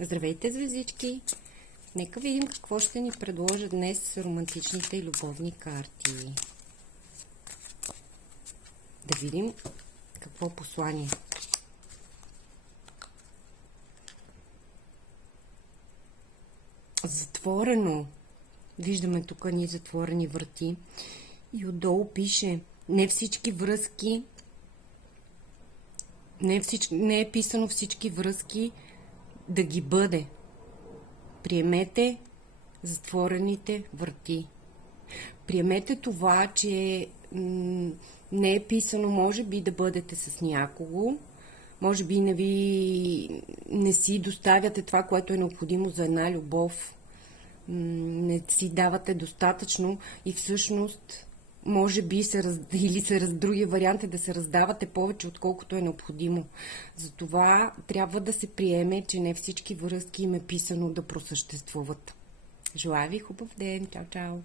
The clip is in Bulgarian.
Здравейте, звездички! Нека видим какво ще ни предложат днес романтичните и любовни карти. Да видим какво послание. Затворено. Виждаме тук ни затворени врати. И отдолу пише: не всички връзки, не е писано всички връзки да ги бъде. Приемете затворените врати. Приемете това, че не е писано, може би, да бъдете с някого, може би не си доставяте това, което е необходимо за една любов, не си давате достатъчно и всъщност може би другия вариант е да се раздавате повече, отколкото е необходимо. Затова трябва да се приеме, че не всички връзки им е писано да просъществуват. Желая ви хубав ден! Чао, чао!